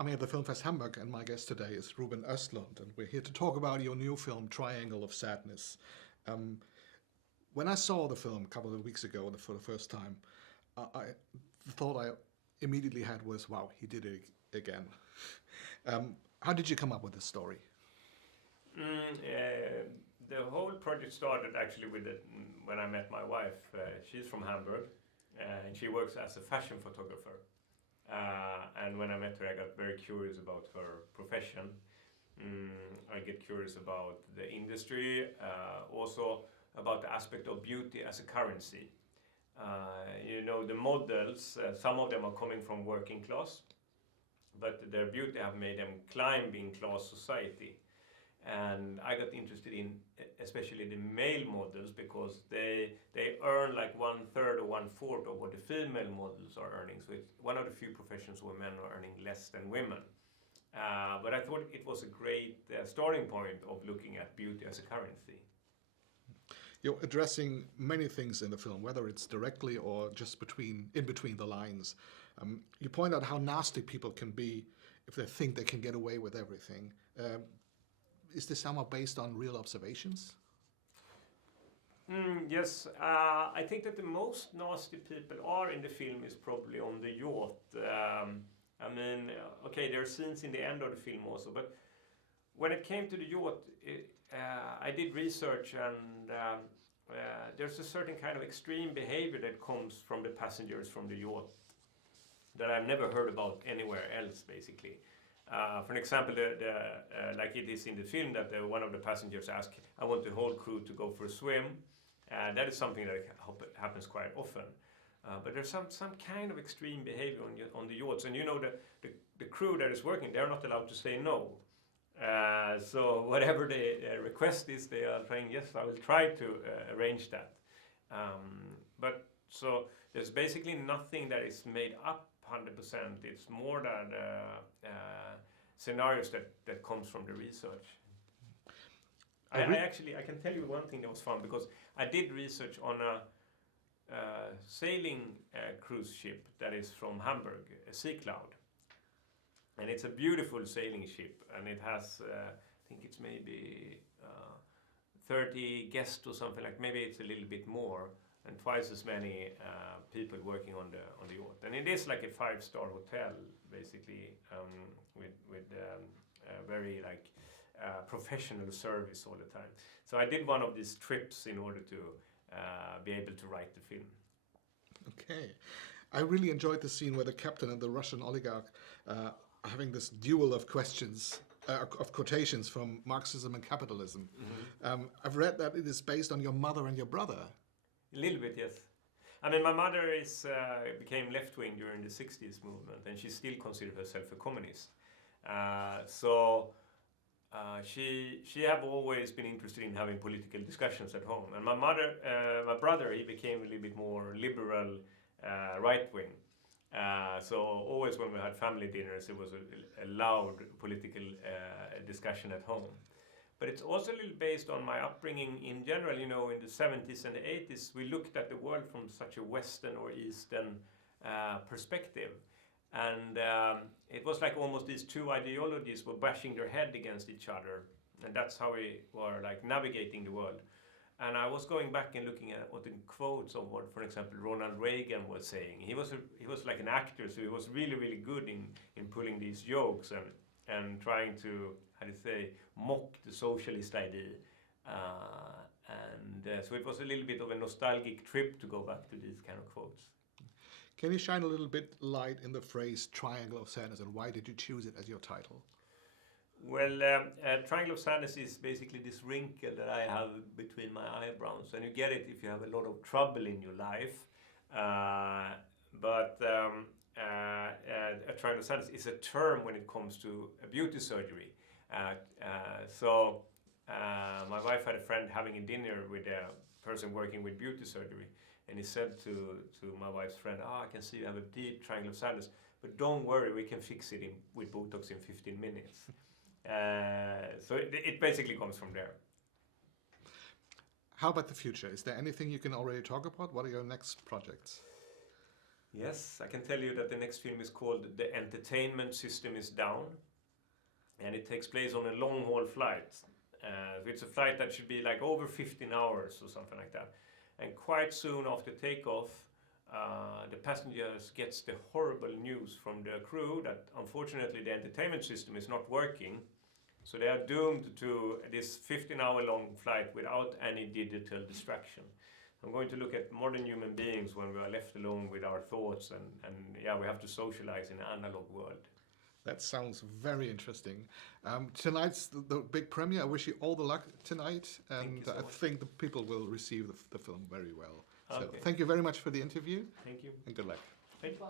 I'm here at the Filmfest Hamburg, and my guest today is Ruben Östlund, and we're here to talk about your new film, Triangle of Sadness. When I saw the film a couple of weeks ago for the first time, the thought I immediately had was, wow, he did it again. How did you come up with this story? The whole project started actually when I met my wife. She's from Hamburg, and she works as a fashion photographer. And when I met her, I got very curious about her profession. I get curious about the industry, also about the aspect of beauty as a currency. The models, some of them are coming from working class, but their beauty have made them climb in class society. And I got interested in especially the male models because they earn like 1/3 or 1/4 of what the female models are earning. So it's one of the few professions where men are earning less than women. But I thought it was a great starting point of looking at beauty as a currency. You're addressing many things in the film, whether it's directly or just in between the lines. You point out how nasty people can be if they think they can get away with everything. Is this somewhat based on real observations? Yes, I think that the most nasty people are in the film is probably on the yacht. There are scenes in the end of the film also, but when it came to the yacht, I did research, and there's a certain kind of extreme behavior that comes from the passengers from the yacht that I've never heard about anywhere else, basically. For example, like it is in the film that one of the passengers asked, I want the whole crew to go for a swim. That is something that happens quite often. But there's some kind of extreme behavior on the yachts. And the crew that is working, they're not allowed to say no. So whatever the request is, they are saying, yes, I will try to arrange that. So there's basically nothing that is made up 100%. It's more than scenarios that comes from the research. I can tell you one thing that was fun, because I did research on a sailing cruise ship that is from Hamburg, a Sea Cloud. And it's a beautiful sailing ship, and it has, I think it's maybe 30 guests or something, like maybe it's a little bit more, and twice as many people working on the yacht. And it is like a 5-star hotel, basically, with very professional service all the time. So I did one of these trips in order to be able to write the film. Okay. I really enjoyed the scene where the captain and the Russian oligarch are having this duel of questions, of quotations from Marxism and capitalism. Mm-hmm. I've read that it is based on your mother and your brother. A little bit, yes. My mother became left-wing during the 60s movement, and she still considers herself a communist. She have always been interested in having political discussions at home. And my brother, he became a little bit more liberal, right-wing. So always when we had family dinners, it was a loud political discussion at home. But it's also a little based on my upbringing in general. In the 70s and the 80s, we looked at the world from such a Western or Eastern perspective. And it was like almost these two ideologies were bashing their head against each other. And that's how we were navigating the world. And I was going back and looking at what the quotes of what, for example, Ronald Reagan was saying. He was like an actor, so he was really, really good in pulling these jokes and trying to, mock the socialist idea. So it was a little bit of a nostalgic trip to go back to these kind of quotes. Can you shine a little bit light in the phrase Triangle of Sadness, and why did you choose it as your title? Well, Triangle of Sadness is basically this wrinkle that I have between my eyebrows, and you get it if you have a lot of trouble in your life. But a triangle of sadness is a term when it comes to beauty surgery. My wife had a friend having a dinner with a person working with beauty surgery, and he said to my wife's friend, I can see you have a deep triangle of sadness, but don't worry, we can fix it with Botox in 15 minutes. So it basically comes from there. How about the future? Is there anything you can already talk about? What are your next projects? Yes, I can tell you that the next film is called The Entertainment System is Down, and it takes place on a long-haul flight. It's a flight that should be like over 15 hours or something like that. And quite soon after takeoff, the passengers gets the horrible news from the crew that unfortunately the entertainment system is not working. So they are doomed to this 15-hour long flight without any digital distraction. I'm going to look at modern human beings when we are left alone with our thoughts and yeah, we have to socialize in an analog world. That sounds very interesting. Tonight's the big premiere. I wish you all the luck tonight, and so I much. think the people will receive the film very well. So Okay. thank you very much for the interview, Thank you. and good luck. Thank you.